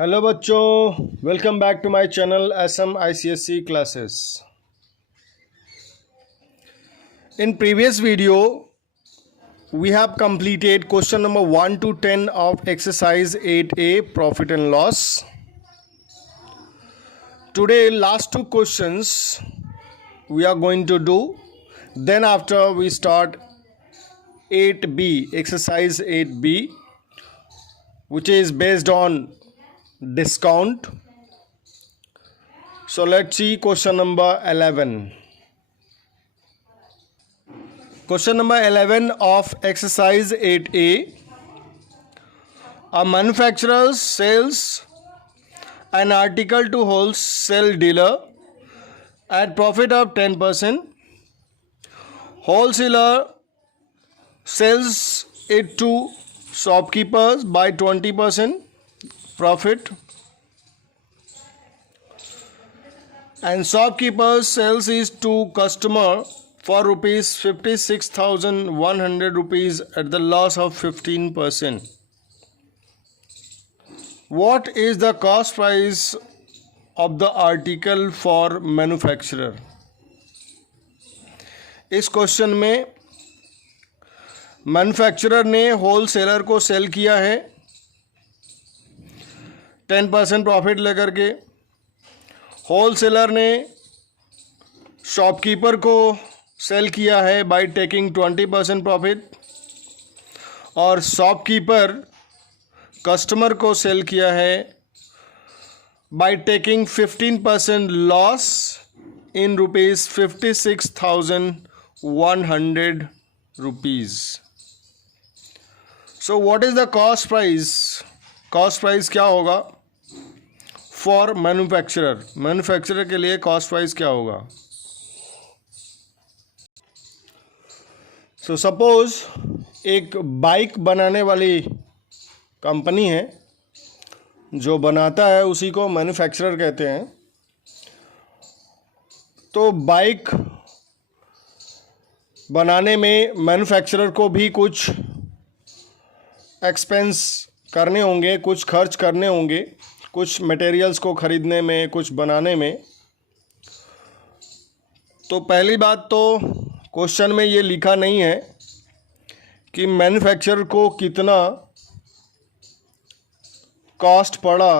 Hello बच्चों, welcome back to my channel SM ICSE classes. In previous video we have completed question number 1 to 10 of exercise 8A profit and loss. Today last two questions we are going to do, then after we start 8B, exercise 8B, which is based on discount. So let's see question number 11. Question number 11 of exercise 8A. A manufacturer sells an article to wholesale dealer at profit of 10%. Wholesaler sells it to shopkeepers by 20% profit, and shopkeeper sells it to customer for rupees 56,100 rupees at the loss of 15%. What is the cost price of the article for manufacturer? इस question में manufacturer ने wholesaler को sell किया है 10% profit लेकर के। Wholesaler ने shopkeeper को सेल किया है बाय टेकिंग 20% प्रॉफिट, और शॉपकीपर कस्टमर को सेल किया है by taking 15% loss in rupees 56,100 rupees. So what is the cost price? Cost price क्या होगा फॉर मैन्युफैक्चरर? मैन्युफैक्चरर के लिए कॉस्ट प्राइस क्या होगा? सो सपोज एक बाइक बनाने वाली कंपनी है, जो बनाता है उसी को मैन्युफैक्चरर कहते हैं। तो बाइक बनाने में मैन्युफैक्चरर को भी कुछ एक्सपेंस करने होंगे, कुछ खर्च करने होंगे, कुछ मटेरियल्स को ख़रीदने में, कुछ बनाने में। तो पहली बात तो क्वेश्चन में ये लिखा नहीं है कि मैन्युफैक्चरर को कितना कॉस्ट पड़ा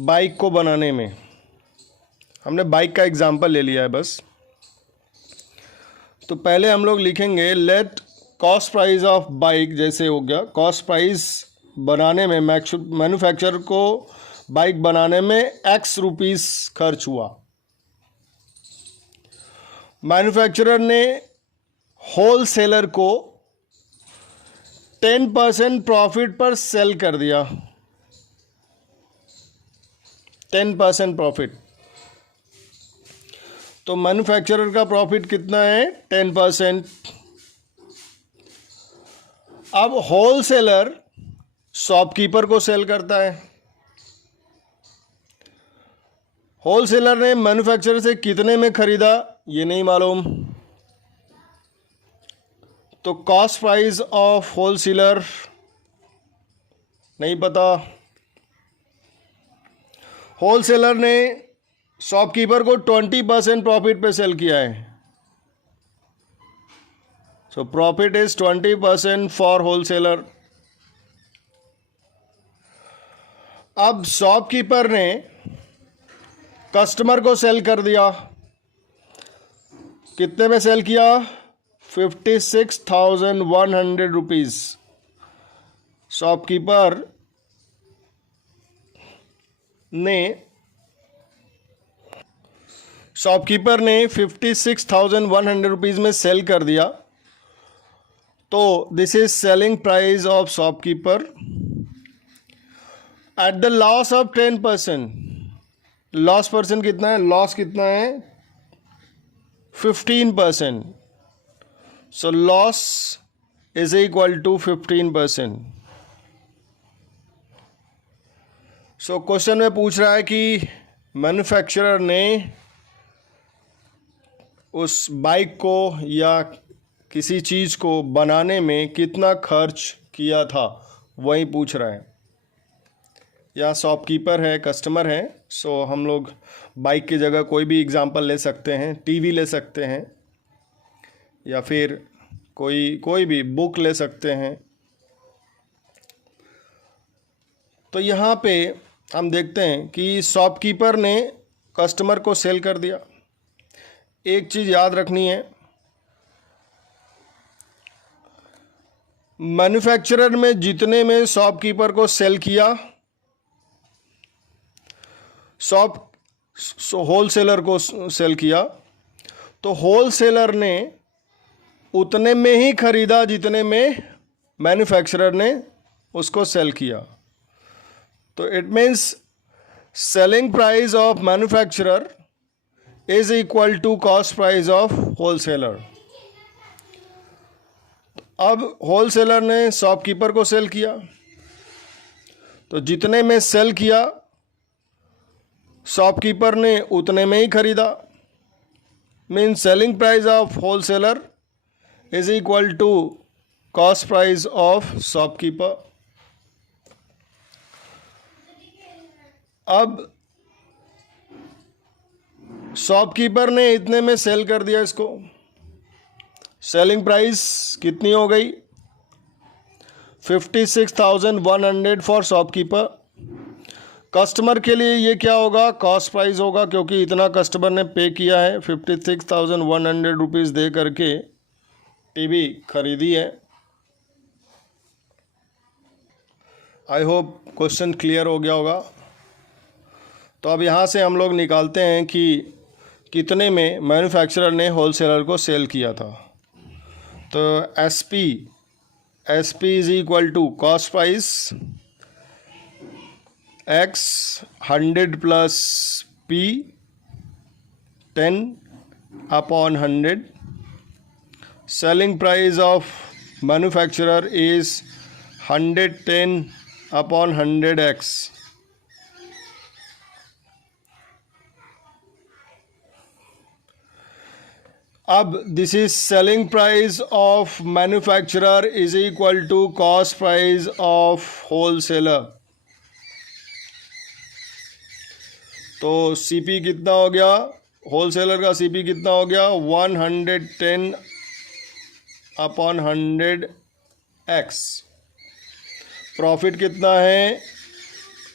बाइक को बनाने में। हमने बाइक का एग्जांपल ले लिया है बस। तो पहले हम लोग लिखेंगे let cost price of bike, जैसे हो गया कॉस्ट प्राइस बनाने में मैन्युफैक्चरर को बाइक बनाने में X रुपीस खर्च हुआ। मैन्युफैक्चरर ने होलसेलर को 10% प्रॉफिट पर सेल कर दिया। 10% प्रॉफिट, तो मैन्युफैक्चरर का प्रॉफिट कितना है? 10%। अब होलसेलर शॉपकीपर को सेल करता है। होलसेलर ने मैन्युफैक्चरर से कितने में ख़रीदा ये नहीं मालूम, तो कॉस्ट प्राइस ऑफ होलसेलर नहीं पता। होलसेलर ने शॉपकीपर को 20% प्रॉफिट पे सेल किया है, so profit is 20% for wholesaler. अब शॉपकीपर ने कस्टमर को सेल कर दिया। कितने में सेल किया? 56,100 रुपीज़। शॉपकीपर ने 56,100 रुपीज़ में सेल कर दिया। तो this is selling price of shopkeeper at the loss of 10%। Loss percent कितना है? लॉस कितना है? 15%। So loss is equal to 15%। So question में पूछ रहा है कि मैन्युफैक्चरर ने उस बाइक को या किसी चीज़ को बनाने में कितना खर्च किया था, वही पूछ रहा है। या शॉपकीपर है, कस्टमर है। सो हम लोग बाइक की जगह कोई भी एग्जांपल ले सकते हैं, टीवी ले सकते हैं, या फिर कोई भी बुक ले सकते हैं। तो यहाँ पे हम देखते हैं कि शॉपकीपर ने कस्टमर को सेल कर दिया। एक चीज़ याद रखनी है, मैन्युफैक्चरर में जितने में शॉपकीपर को सेल किया, होलसेलर को सेल किया, तो होलसेलर ने उतने में ही खरीदा जितने में मैन्युफैक्चरर ने उसको सेल किया। तो it means selling price of manufacturer is equal to cost price of wholesaler. अब होलसेलर ने शॉपकीपर को सेल किया, तो जितने में सेल किया शॉपकीपर ने उतने में ही खरीदा। Means selling price of wholesaler is equal to cost price of shopkeeper. अब शॉपकीपर ने इतने में सेल कर दिया इसको, सेलिंग प्राइस कितनी हो गई? 56,100 फॉर शॉपकीपर। कस्टमर के लिए ये क्या होगा? कॉस्ट प्राइस होगा, क्योंकि इतना कस्टमर ने पे किया है, 56,100 रुपीज़ दे करके टीवी खरीदी है। आई होप क्वेश्चन क्लियर हो गया होगा। तो अब यहाँ से हम लोग निकालते हैं कि कितने में मैन्युफैक्चरर ने होलसेलर को सेल किया था। तो S P is equal to cost price x 100 plus P 10 upon 100। Selling price of manufacturer is 110 upon 100x। अब this is selling price of manufacturer is equal to cost price of wholesaler. तो CP कितना हो गया? Wholesaler का CP कितना हो गया? 110 upon 100x। Profit कितना है?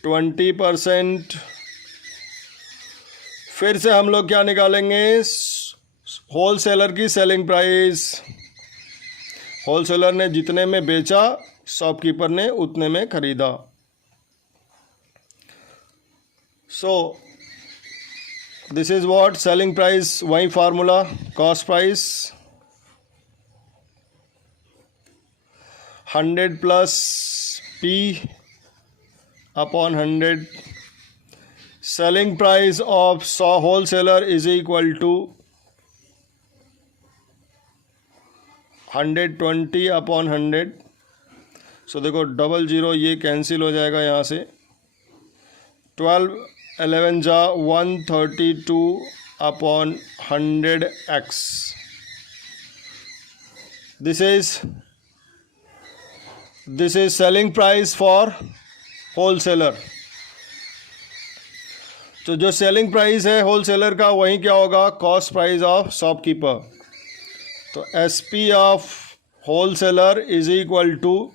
20%। फिर से हम लोग क्या निकालेंगे? होलसेलर की सेलिंग प्राइस। होलसेलर ने जितने में बेचा शॉपकीपर ने उतने में खरीदा। So this is what selling price, वही formula, cost price 100 plus P upon 100। Selling price of wholesaler is equal to 120 upon 100। So देखो 00 ये कैंसिल हो जाएगा यहाँ से। 12 11 जा 132 upon 100x। This is selling price for wholesaler. तो जो सेलिंग प्राइस है होलसेलर का वही क्या होगा? Cost price of shopkeeper. तो S P of wholesaler is equal to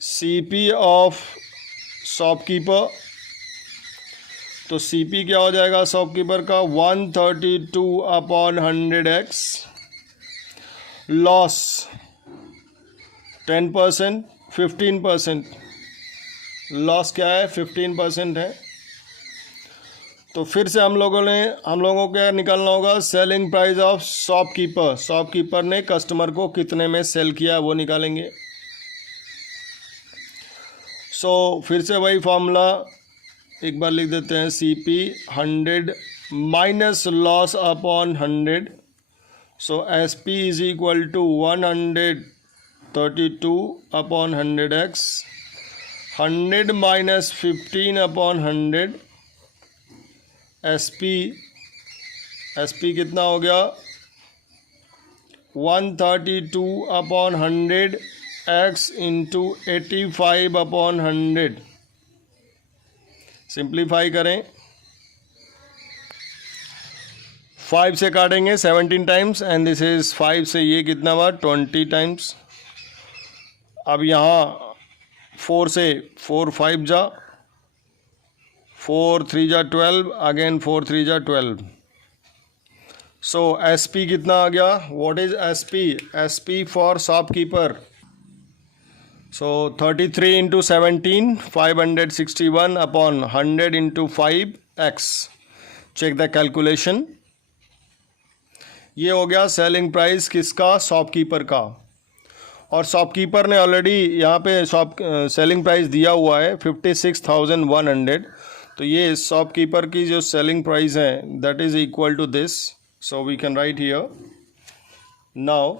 C P of shopkeeper. तो सी पी क्या हो जाएगा शॉपकीपर का? 132 अपॉन 100x। लॉस 10%, 15%। लॉस क्या है? 15% है। तो फिर से हम लोगों को क्या निकालना होगा? Selling price of shopkeeper. Shopkeeper ने कस्टमर को कितने में सेल किया वो निकालेंगे। सो फिर से वही फॉर्मूला एक बार लिख देते हैं। C P 100 minus loss upon 100। So S P is equal to 132 upon 100x। 100 minus 15 upon 100। S P कितना हो गया? 132 upon 100 x into 85 upon 100। Simplify करें, 5 से काटेंगे 17 टाइम्स एंड दिस इज 5 से ये कितना हुआ 20 टाइम्स। अब यहाँ 4 से 4 5 जा, 4 3 जा 12, अगेन 4 3 जा 12। सो एस पी कितना आ गया? What is S P? S P for shopkeeper. So 33 into 17 561 upon 100 into 5 x. Check the calculation. ये हो गया सेलिंग प्राइस किसका? शॉपकीपर का। और शॉपकीपर ने ऑलरेडी यहाँ पे सेलिंग प्राइस दिया हुआ है 56,100। तो ये शॉपकीपर की जो सेलिंग प्राइस है that is equal to this. So we can write here now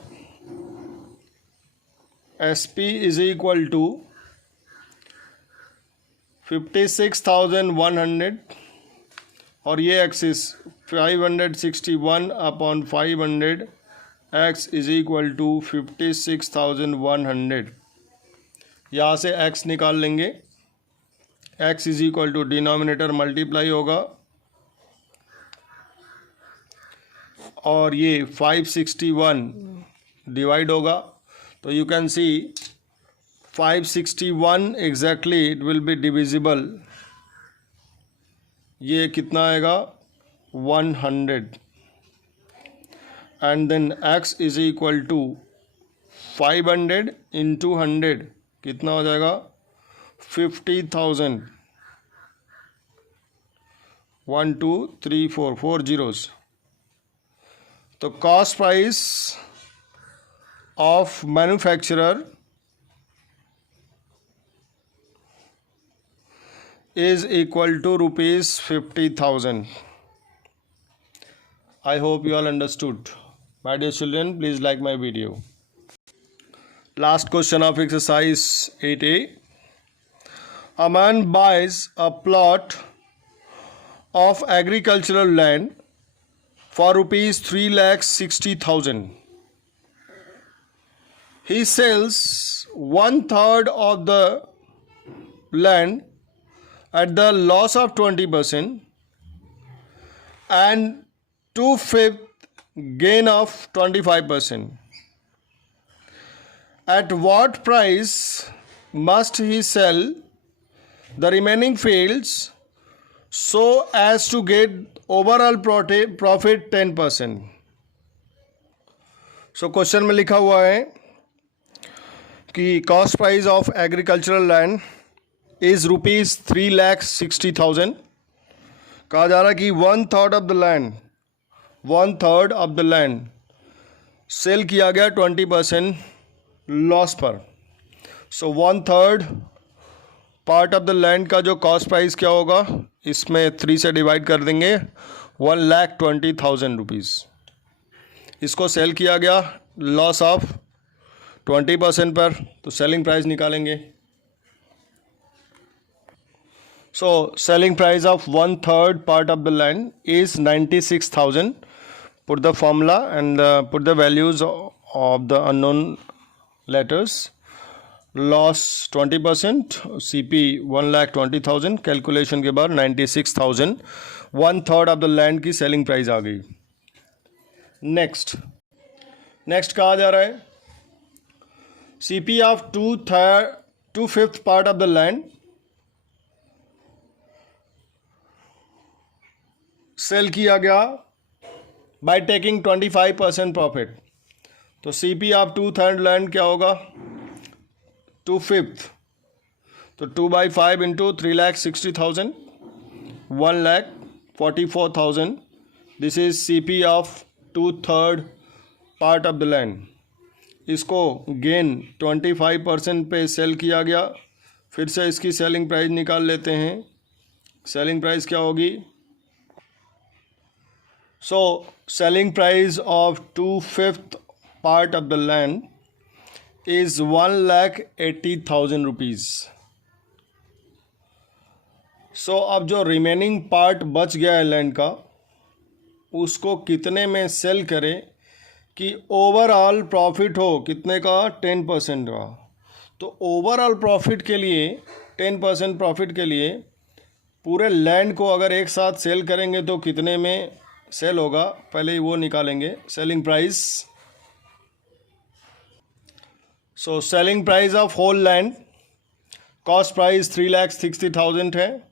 S P is equal to 56,100 और ये axis 561 upon 500 x is equal to 56,100। यहाँ से एक्स निकाल लेंगे। X is equal to denominator multiply होगा और ये 561 डिवाइड होगा। तो you can see 561 exactly it will be divisible. ये कितना आएगा? 100 and then x is equal to 500 into 100 कितना हो जाएगा? 50,000। 1 2 3 4 4 zeros। तो cost price of manufacturer is equal to rupees 50,000. I hope you all understood. My dear children, please like my video. Last question of exercise 8A. A man buys a plot of agricultural land for rupees 3,60,000. He sells 1/3 of the land at the loss of 20% and 2/5 gain of 25%. At what price must he sell the remaining fields so as to get overall profit 10%? So question में लिखा हुआ है कि cost price of agricultural land is rupees 3,60,000। कहा जा रहा है कि 1/3 ऑफ द लैंड सेल किया गया 20% लॉस पर। सो 1/3 पार्ट ऑफ द लैंड का जो कॉस्ट प्राइस क्या होगा? इसमें 3 से डिवाइड कर देंगे, 1,20,000 रुपीज़। इसको सेल किया गया लॉस ऑफ 20% पर, तो सेलिंग प्राइस निकालेंगे। So selling price of 1/3 part of the land is 96,000. Put the formula and put the values of the unknown letters. Loss 20%, CP 1,20,000, calculation के बाद 96,000, 1/3 of the land की selling price आ गई। Next कहा जा रहा है CP of 2/5 part of the land sell किया गया बाय टेकिंग 25% प्रॉफिट। तो CP ऑफ 2/3 लैंड क्या होगा? 2/5, तो 2/5 into 3,60,000, 1,44,000। This is CP of 2/3 part of the land. इसको गेन 25% पे सेल किया गया। फिर से इसकी सेलिंग प्राइस निकाल लेते हैं। सेलिंग प्राइस क्या होगी? So selling price of 2/5 part of the land is 1,80,000 rupees. So अब जो रिमेनिंग पार्ट बच गया है लैंड का, उसको कितने में सेल करें कि ओवरऑल प्रॉफिट हो कितने का? 10% का। तो ओवरऑल प्रॉफिट के लिए 10% प्रॉफिट के लिए पूरे लैंड को अगर एक साथ सेल करेंगे तो कितने में सेल होगा, पहले ही वो निकालेंगे। Selling price, so selling price of whole land, cost price 3,60,000 है,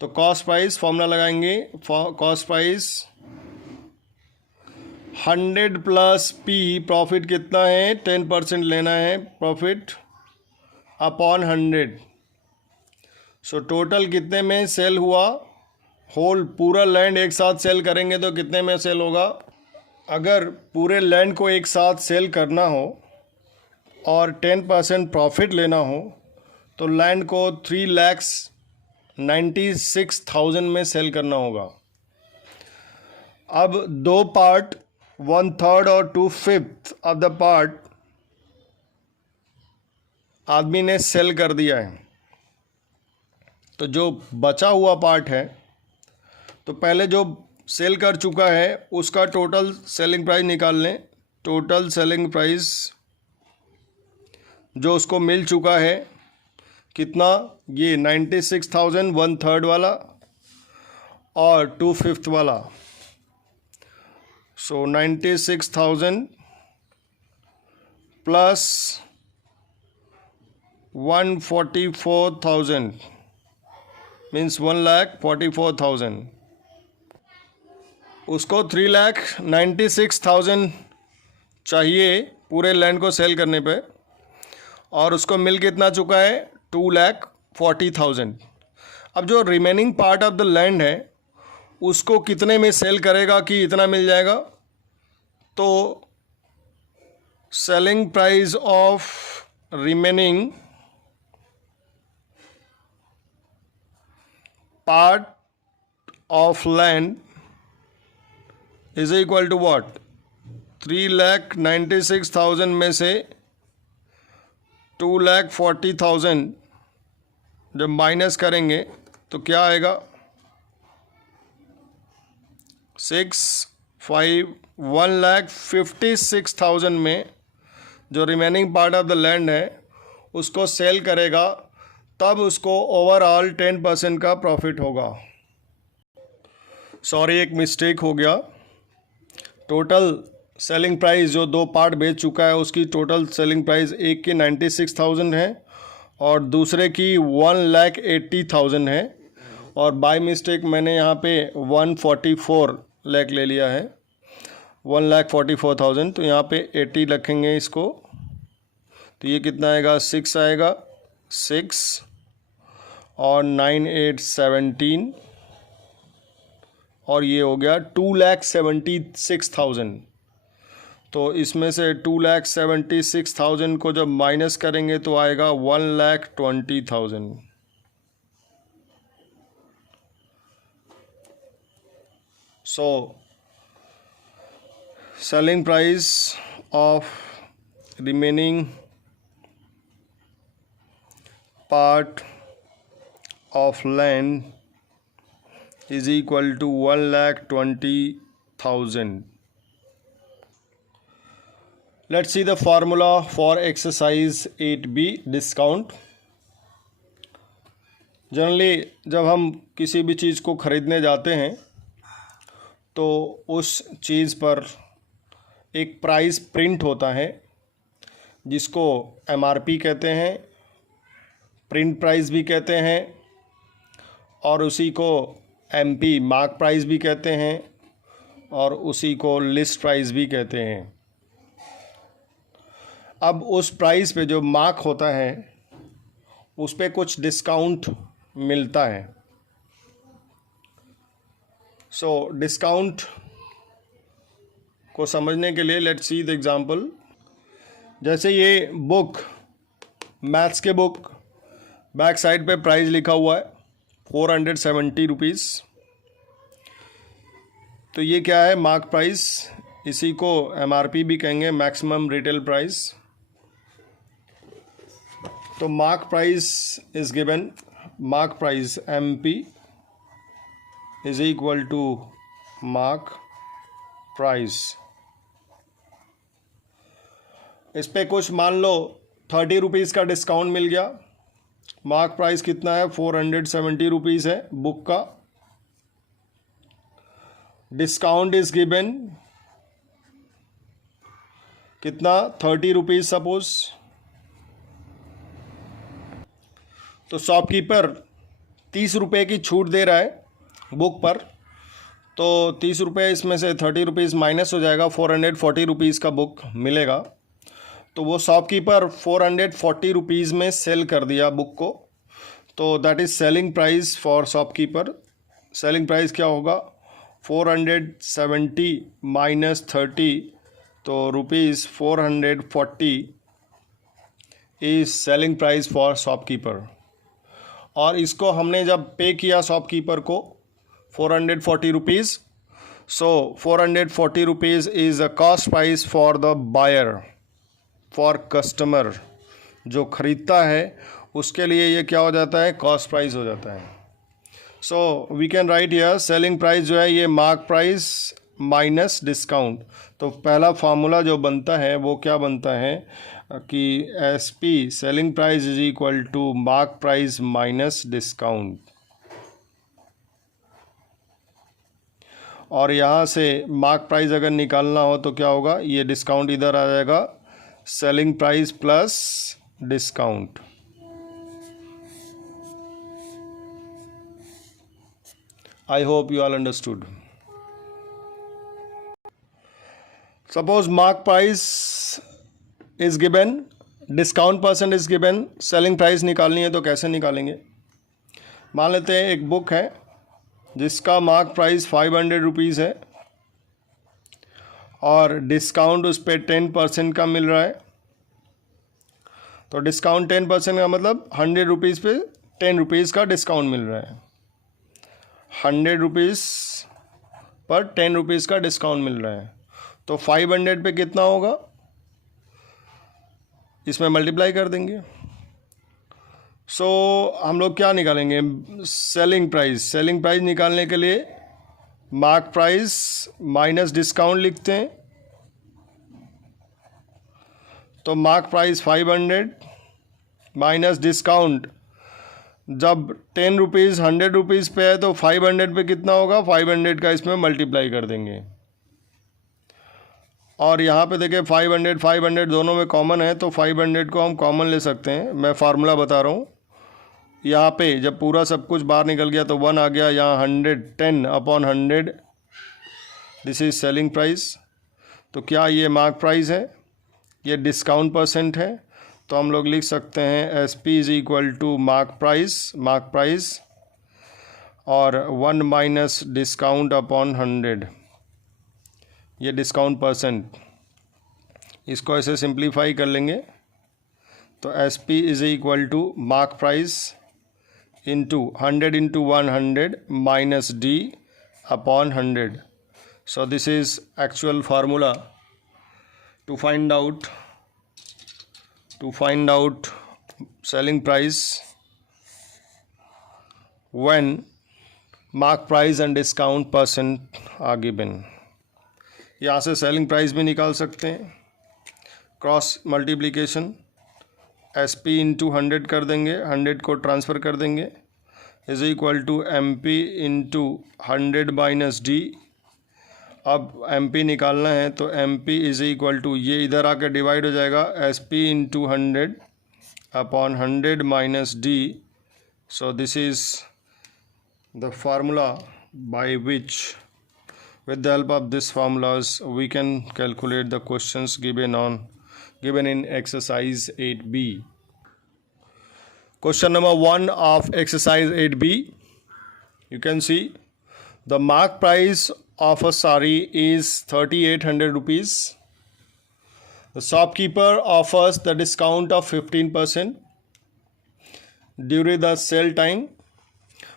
तो कॉस्ट प्राइस फॉर्मूला लगाएंगे, cost price 100 plus P, profit कितना है 10% लेना है प्रॉफिट अपॉन 100। सो टोटल कितने में सेल हुआ, होल पूरा लैंड एक साथ सेल करेंगे तो कितने में सेल होगा। अगर पूरे लैंड को एक साथ सेल करना हो और 10% प्रॉफिट लेना हो तो लैंड को 3,96,000 में सेल करना होगा। अब दो पार्ट, 1/3 और 2/5 ऑफ द पार्ट आदमी ने सेल कर दिया है, तो जो बचा हुआ पार्ट है, तो पहले जो सेल कर चुका है उसका टोटल सेलिंग प्राइस निकाल लें। टोटल सेलिंग प्राइस जो उसको मिल चुका है कितना, ये 96,000 1/3 वाला और 2/5 वाला, सो 96,000 प्लस 144,000 मीन्स 1,44,000, उसको 3,96,000 चाहिए पूरे लैंड को सेल करने पे, और उसको मिल कितना चुका है 2,40,000। अब जो remaining part of the land है उसको कितने में सेल करेगा कि इतना मिल जाएगा, तो selling price of remaining part of land is equal to what, 3,96,000 में से 2,40,000 जब माइनस करेंगे तो क्या आएगा, 1,56,000 में जो remaining part of the land है उसको सेल करेगा, तब उसको ओवरऑल 10% का प्रॉफिट होगा। सॉरी, एक मिस्टेक हो गया। टोटल सेलिंग प्राइस जो दो पार्ट बेच चुका है उसकी टोटल सेलिंग प्राइस एक की 96,000 है और दूसरे की 1,80,000 है, और बाय मिस्टेक मैंने यहाँ पे 144 लाख ले लिया है, 1,44,000, तो यहाँ पे 80 रखेंगे इसको, तो ये कितना आएगा 6 आएगा, 6 और 9 8 17, और ये हो गया 2,76,000। तो इसमें से 2,76,000 को जब माइनस करेंगे तो आएगा 1,20,000। सो selling price of remaining part of land is equal to 1,20,000. Let's see the formula for exercise 8B discount. Generally जब हम किसी भी चीज़ को ख़रीदने जाते हैं तो उस चीज़ पर एक प्राइस प्रिंट होता है जिसको MRP कहते हैं, प्रिंट प्राइस भी कहते हैं, और उसी को MP मार्क प्राइस भी कहते हैं, और उसी को लिस्ट प्राइस भी कहते हैं। अब उस प्राइस पे जो मार्क होता है उस पे कुछ डिस्काउंट मिलता है। सो डिस्काउंट को समझने के लिए लेट्स सी द एग्जांपल। जैसे ये बुक, मैथ्स के बुक, बैक साइड पे प्राइस लिखा हुआ है 470 रुपीज़, तो ये क्या है मार्क प्राइस, इसी को MRP भी कहेंगे, मैक्सिमम रिटेल प्राइस। तो mark price is given, mark price MP is equal to mark price. इस पे कुछ मान लो 30 रुपीज़ का डिस्काउंट मिल गया, मार्क प्राइस कितना है, 470 रुपीज़ है बुक का। डिस्काउंट इज गिवन कितना, 30 रुपीज़ सपोज। तो शॉपकीपर 30 रुपये की छूट दे रहा है बुक पर, तो 30 रुपये इसमें से 30 रुपीज़ माइनस हो जाएगा, 440 रुपीज़ का बुक मिलेगा। तो वो शॉपकीपर 440 रुपीज़ में सेल कर दिया बुक को, तो that is selling price for shopkeeper. Selling price क्या होगा, 470 माइनस 30, तो rupees 440 is selling price for shopkeeper. और इसको हमने जब पे किया शॉपकीपर को 440 rupees, so 440 rupees is a cost price for the buyer, for customer, जो ख़रीदता है उसके लिए ये क्या हो जाता है, कॉस्ट प्राइस हो जाता है। So we can write here selling price जो है ये मार्क प्राइस माइनस डिस्काउंट। तो पहला फार्मूला जो बनता है वो क्या बनता है कि S P selling price is equal to mark price minus discount. और यहाँ से मार्क प्राइस अगर निकालना हो तो क्या होगा, ये डिस्काउंट इधर आ जाएगा, selling price plus discount. I hope you all understood. Suppose mark price is given, discount percent is given, selling price निकालनी है तो कैसे निकालेंगे। मान लेते हैं एक बुक है जिसका मार्क प्राइस 500 रुपीज़ है और डिस्काउंट उस पर 10% का मिल रहा है। तो डिस्काउंट 10% का मतलब 100 रुपीज़ पे 10 रुपीज़ का डिस्काउंट मिल रहा है। 100 रुपीज़ पर 10 रुपीज़ का डिस्काउंट मिल रहा है। तो 500 पे कितना होगा, इसमें मल्टीप्लाई कर देंगे। सो हम लोग क्या निकालेंगे, सेलिंग प्राइस। सेलिंग प्राइस निकालने के लिए मार्क प्राइस माइनस डिस्काउंट लिखते हैं। तो मार्क प्राइस 500 माइनस डिस्काउंट, जब 10 रुपीज़ 100 रुपीज़ पे है तो 500 पे कितना होगा, 500 का इसमें मल्टीप्लाई कर देंगे। और यहाँ पे देखिए 500 500 दोनों में कॉमन है, तो 500 को हम कॉमन ले सकते हैं। मैं फार्मूला बता रहा हूँ। यहाँ पे जब पूरा सब कुछ बाहर निकल गया तो 1 आ गया, यहाँ 110 upon 100, this is selling price. तो क्या ये मार्क प्राइस है, ये डिस्काउंट परसेंट है, तो हम लोग लिख सकते हैं S P is equal to mark price और 1 माइनस डिस्काउंट अपॉन 100, ये डिस्काउंट परसेंट। इसको ऐसे सिंप्लीफाई कर लेंगे तो S P is equal to mark price into 100 into 100 minus D upon 100। So this is actual formula to find out selling price when mark price and discount percent are given. यहाँ से selling price भी निकाल सकते हैं, cross multiplication, S P into 100 कर देंगे, 100 को transfer कर देंगे, is equal to M P into 100 minus D. अब एम पी निकालना है तो M P is equal to, ये इधर आकर डिवाइड हो जाएगा, S P into 100 upon 100 minus D. So this is the formula by which, with the help of these formulas, we can calculate the questions given in exercise 8b. Question number 1 of exercise 8b, you can see the mark price of a sari is 3800 rupees. The shopkeeper offers the discount of 15% during the sale time.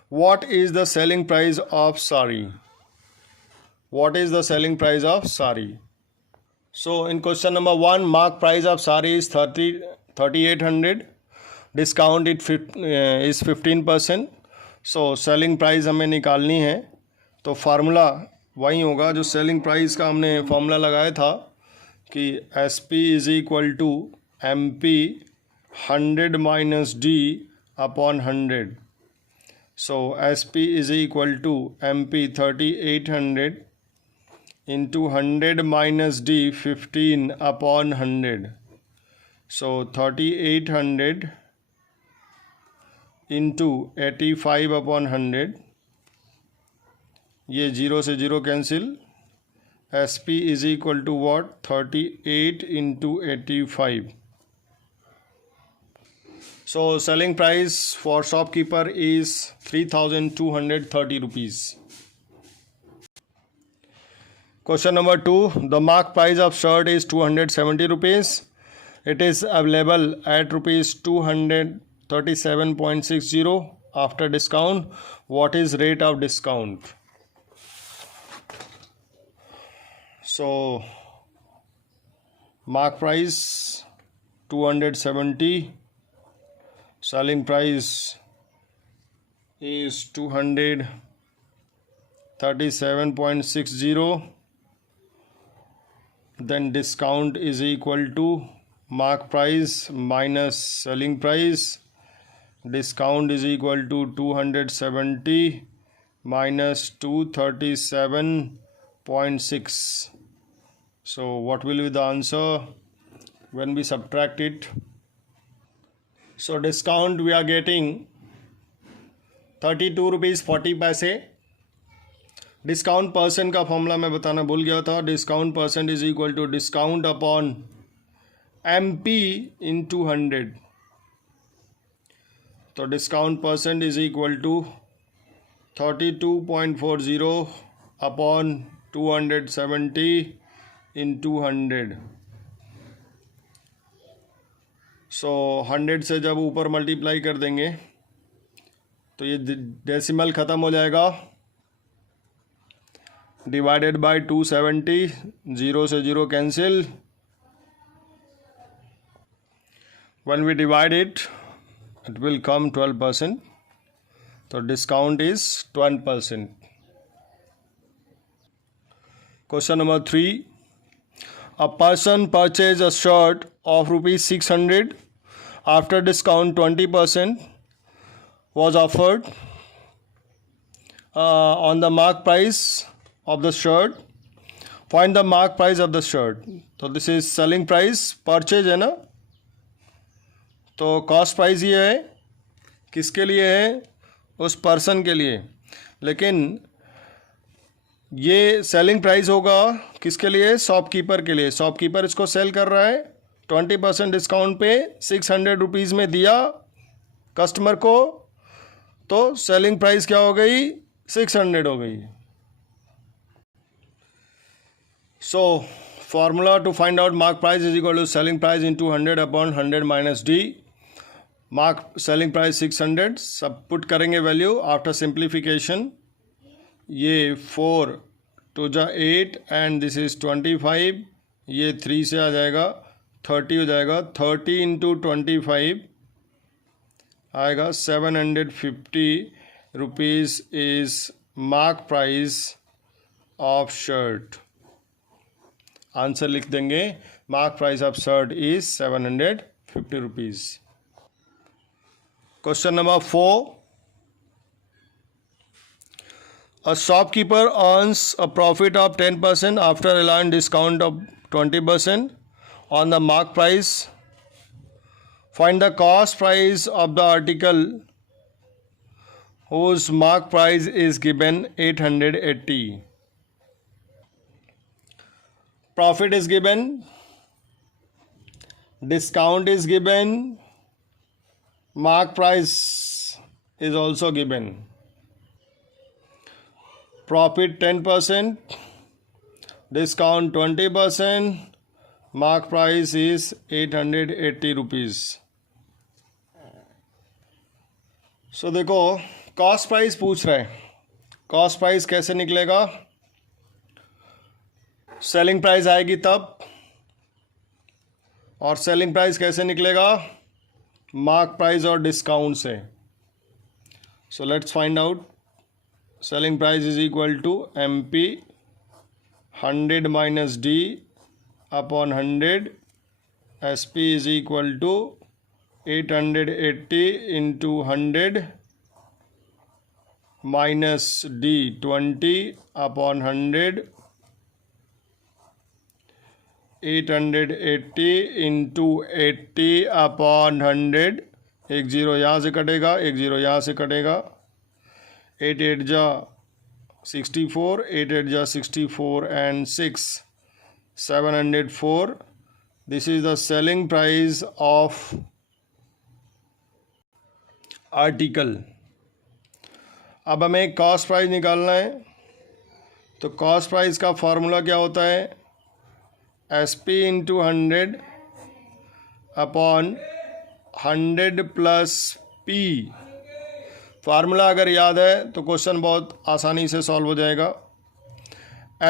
What is the selling price of sari? What is the selling price of sari? So in question number 1, mark price of sari is 3800, discount is 15%. So selling price हमें निकालनी है, तो formula वही होगा जो selling price का हमने formula लगाया था कि S P is equal to M P 100 minus D upon 100. So SP is equal to MP 3800 into 100 minus D 15 upon 100. So 3800 into 85 upon 100. ये 0 से 0 cancel. SP is equal to what? 38 into 85. So selling price for shopkeeper is 3,230 rupees. Question number 2. The mark price of shirt is 270 rupees. It is available at rupees 237.60 after discount. What is rate of discount? So mark price 270. Selling price is 237.60. Then discount is equal to mark price minus selling price. Discount is equal to 270 minus 237.6. So what will be the answer when we subtract it? So discount we are getting 32 rupees 40 पैसे. Discount percent का formula मैं बताना भूल गया था. Discount percent is equal to discount upon MP into 100. तो discount percent is equal to 32.40 upon 270 into 100. So 100 से जब ऊपर मल्टीप्लाई कर देंगे तो ये डेसिमल ख़त्म हो जाएगा. Divided by 270. 0 से 0 cancel. When we divide it will come 12%. तो discount is 12%. Question number 3. A person purchased a shirt of rupees 600. After discount 20% was offered on the mark price of the shirt. Find the mark price of the shirt. तो this is selling price. Purchase है ना, तो cost price ये है. किसके लिए है? उस person के लिए. लेकिन ये सेलिंग प्राइस होगा किसके लिए? शॉपकीपर के लिए. शॉपकीपर इसको सेल कर रहा है 20% डिस्काउंट पे 600 रुपीज़ में दिया कस्टमर को. तो सेलिंग प्राइस क्या हो गई? 600 हो गई. So formula to find out mark price is equal to selling price into 100 upon 100 minus D. Mark selling price 600. सब पुट करेंगे वैल्यू आफ्टर सिंप्लीफिकेशन. ये 4 टू जा 8 एंड दिस इज़ 25. ये 3 से आ जाएगा 30 हो जाएगा. 30 इंटू 25 आएगा 750 rupees is mark price of shirt. Answer लिख देंगे. Mark price of shirt is 750 rupees. Question number 4. A shopkeeper earns a profit of 10% after allowing discount of 20% on the mark price. Find the cost price of the article whose mark price is given 880. Profit is given, discount is given, mark price is also given. Profit 10%, discount 20%, mark price is 880 rupees. So देखो cost price पूछ रहे हैं. Cost price कैसे निकलेगा? Selling price आएगी तब. और selling price कैसे निकलेगा? मार्क प्राइस और डिस्काउंट से. So let's find out. Selling price is equal to MP 100 minus D upon 100. SP is equal to 880 into 100 minus D 20 upon 100. 880 into 80 upon 100. एक ज़ीरो यहाँ से कटेगा, एक ज़ीरो यहाँ से कटेगा. 8 8 जा 64, 8 8 जा 64 and 6 704. This is the selling price of article. अब हमें कॉस्ट प्राइस निकालना है. तो कॉस्ट प्राइस का फॉर्मूला क्या होता है? SP into 100 upon 100 plus P. Formula अगर याद है तो क्वेश्चन बहुत आसानी से सॉल्व हो जाएगा.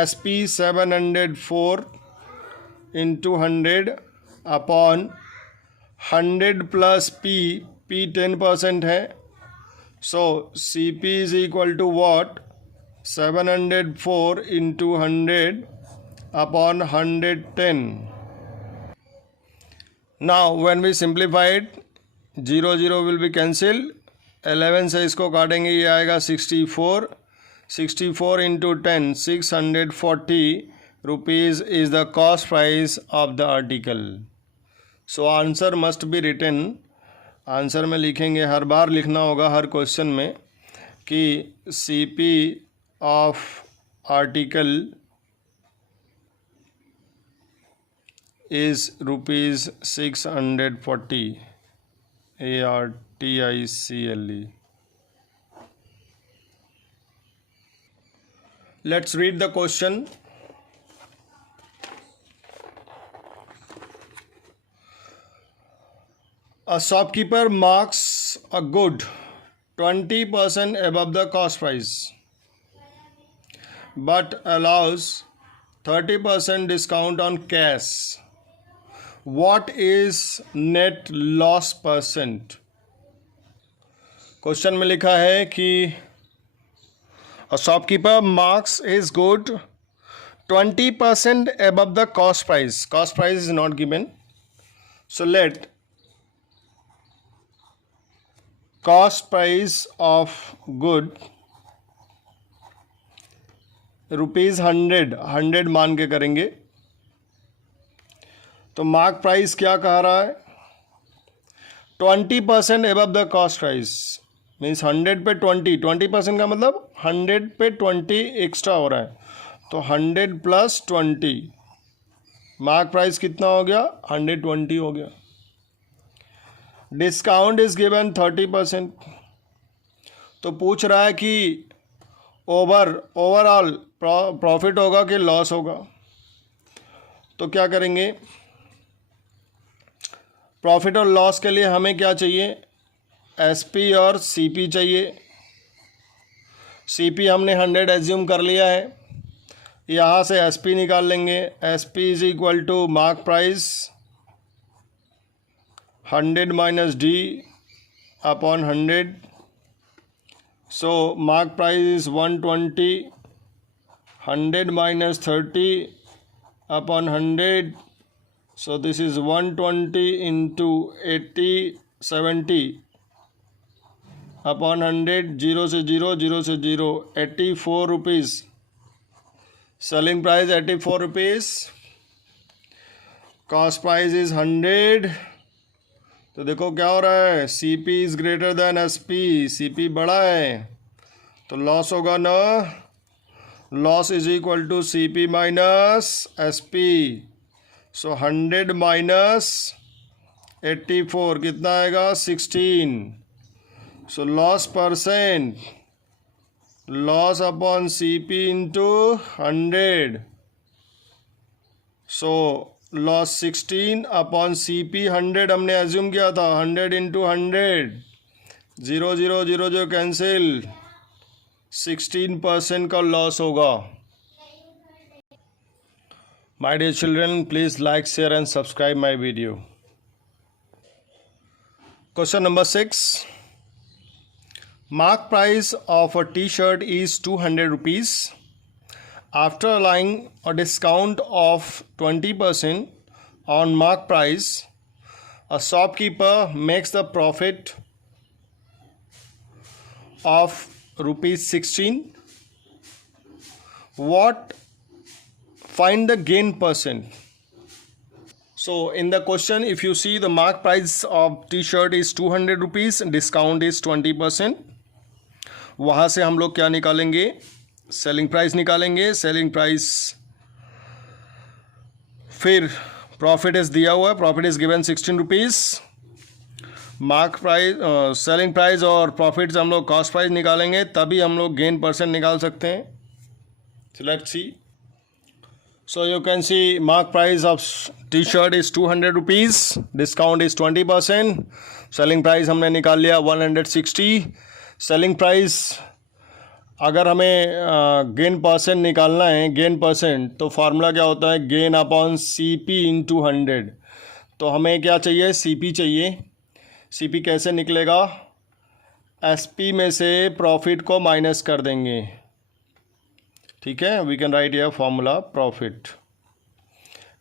SP 704 into 100 upon 100 plus P. P 10% है. So CP is equal to what? 704 into 100 upon 110. Now when we simplify it, 0 0 will be cancelled. 11 से इसको काटेंगे, ये आएगा 64. 64 into 10, 640 rupees is the cost price of the article. So answer must be written. Answer में लिखेंगे, हर बार लिखना होगा हर question में कि CP of article is rupees 640 ARTICLE. Let's read the question. A shopkeeper marks a good 20% above the cost price but allows 30% discount on cash. What is net loss percent? Question में लिखा है कि a shopkeeper marks his good 20% above the cost price. Cost price is not given. So let cost price of good rupees 100 मान के करेंगे. तो mark price क्या कह रहा है? 20% above the cost price. Means 100 पे 20% का मतलब 100 पे 20 एक्स्ट्रा हो रहा है. तो 100 प्लस 20, मार्क प्राइस कितना हो गया? 120 हो गया. Discount is given 30%. तो पूछ रहा है कि ओवरऑल प्रॉफिट होगा कि लॉस होगा. तो क्या करेंगे? प्रॉफिट और लॉस के लिए हमें क्या चाहिए? SP और CP चाहिए. CP हमने 100 एज्यूम कर लिया है. यहाँ से SP निकाल लेंगे. SP is equal to mark price 100 minus D upon 100. So mark price is 120. 100 minus 30 upon 100. So this is 120 into 80 70 upon 100. 0 से 0, 0 से 0, 84 rupees. Selling price 84 rupees. Cost price is 100. तो देखो क्या हो रहा है? CP is greater than SP. CP बड़ा है तो लॉस होगा ना. Loss is equal to CP minus SP. So 100 minus 84 कितना आएगा? 16. So loss percent, loss upon CP into 100. So loss 16 upon CP 100 हमने एज्यूम किया था. 100 इंटू 100, 0 0 0 जो कैंसिल, 16% का लॉस होगा. My dear children, please like, share and subscribe my video. Question number 6. Mark price of a T-shirt is 200 rupees. After allowing a discount of 20% on mark price, A shopkeeper makes the profit of rupees 16. What? Find the gain percent. So in the question, if you see, the mark price of t-shirt is 200 rupees, discount is 20%. वहाँ से हम लोग क्या निकालेंगे? Selling price निकालेंगे. Selling price, फिर profit is दिया हुआ है, profit is given 16 rupees. Mark price, selling price और प्रॉफिट से हम लोग कॉस्ट प्राइस निकालेंगे, तभी हम लोग गेन परसेंट निकाल सकते हैं. Let's see. So you can see mark price of T shirt is 200 rupees, discount is 20%. Selling price हमने निकाल लिया 160. सेलिंग प्राइस, अगर हमें गेन परसेंट निकालना है, गेन परसेंट, तो फार्मूला क्या होता है? Gain upon C P into 100. तो हमें क्या चाहिए? सी पी चाहिए. सी पी कैसे निकलेगा? एस पी में से प्रॉफिट को माइनस कर देंगे. ठीक है, we can write here formula profit.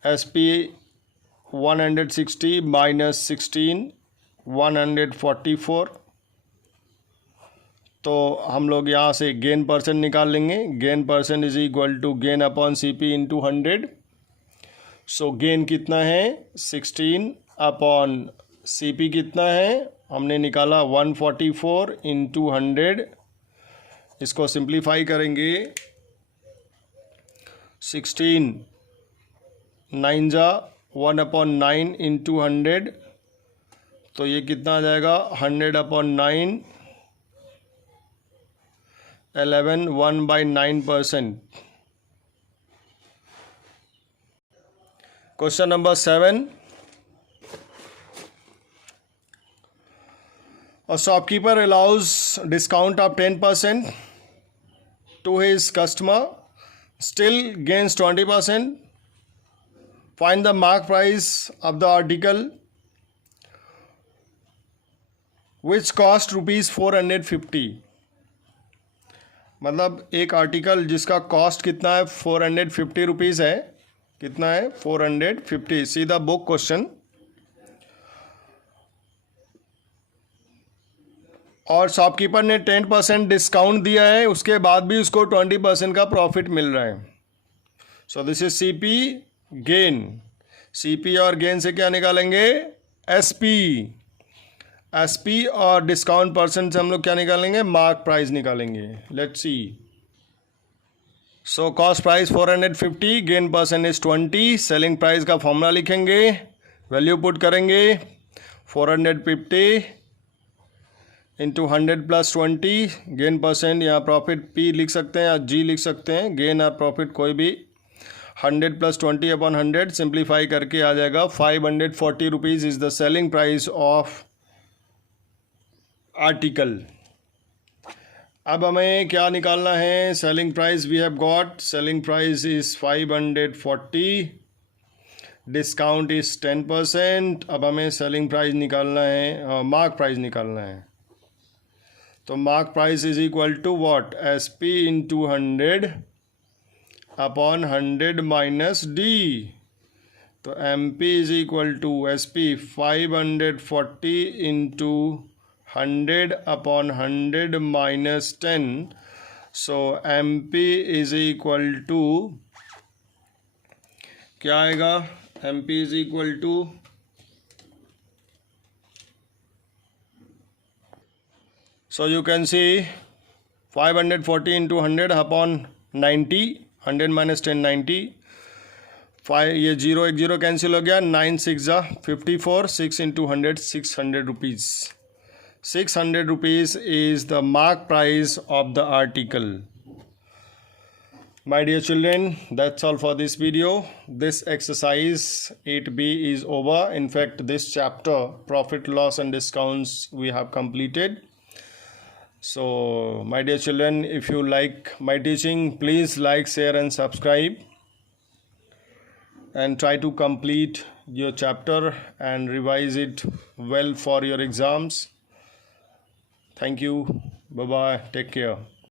S P 160 minus 16 144. तो हम लोग यहाँ से गेन परसेंट निकाल लेंगे. Gain percent is equal to gain upon C P into 100. So gain कितना है? 16 अपॉन सी पी कितना है? हमने निकाला 144 इंटू 100. इसको सिंप्लीफाई करेंगे. 16 9 जा 1 अपॉन 9 इंटू 100. तो ये कितना आ जाएगा? 100 upon 9, 11 1/9%. Question number 7. A shopkeeper allows discount of 10% to his customer, still gains 20%. Find the mark price of the article which cost rupees 450. मतलब एक आर्टिकल जिसका कॉस्ट कितना है? 450 रुपीज़ है. कितना है? 450. See the book question. और शॉपकीपर ने 10% डिस्काउंट दिया है, उसके बाद भी उसको 20% का प्रॉफिट मिल रहा है. So this is C P gain. C P और गेन से क्या निकालेंगे? S P. एस पी और डिस्काउंट परसेंट से हम लोग क्या निकालेंगे? मार्क प्राइस निकालेंगे. Let's see. So cost price 450, gain percent is 20. Selling price का फॉर्मूला लिखेंगे, वैल्यू पुट करेंगे. 450 इंटू 100 प्लस 20. गेन परसेंट, यहाँ प्रॉफिट पी लिख सकते हैं या जी लिख सकते हैं. गेन और प्रॉफिट कोई भी. 100 प्लस 20 अपॉन 100 सिंप्लीफाई करके आ जाएगा 540 rupees is the selling price of article. अब हमें क्या निकालना है? Selling price we have got. Selling price is 540, discount is 10%. अब हमें सेलिंग प्राइस निकालना है, मार्क प्राइस निकालना है. तो mark price is equal to what? S P into 100 upon 100 minus D. तो M P is equal to S P 540 into 100 upon 100 minus 10. So MP is equal to क्या आएगा? MP is equal to, so you can see 540 into 100 upon 90. 100 minus 10 90. 5 ये 0 1 0 cancel हो गया. 9 6 जा 54. 6 into 100 600 rupees. 600 rupees is the mark price of the article. My dear children, that's all for this video. This exercise 8B is over. In fact, this chapter, profit, loss and discounts, we have completed. So, my dear children, if you like my teaching, please like, share and subscribe. And try to complete your chapter and revise it well for your exams. Thank you. Bye-bye. Take care.